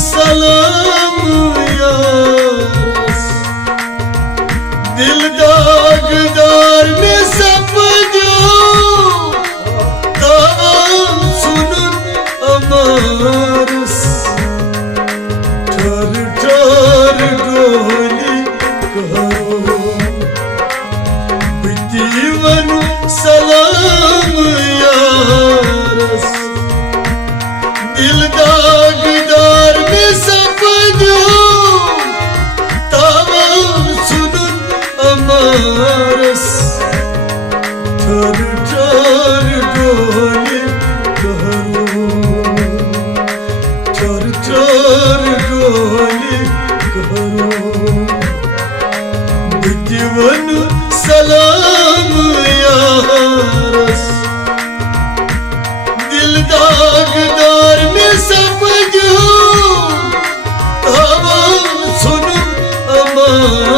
सलाम यारस दिल दागदार में सपजो ताम सुनुन अमारस ठर ठर गोली करो बितीवन सलाम यारस दिल दागदार में सपजो ताम सुनुन अमारस ठर ठर गोली करो ठर ठर गोली करो बितीवन सलाम यारस दिल दागदार में सपजो ताम सुनुन अमारस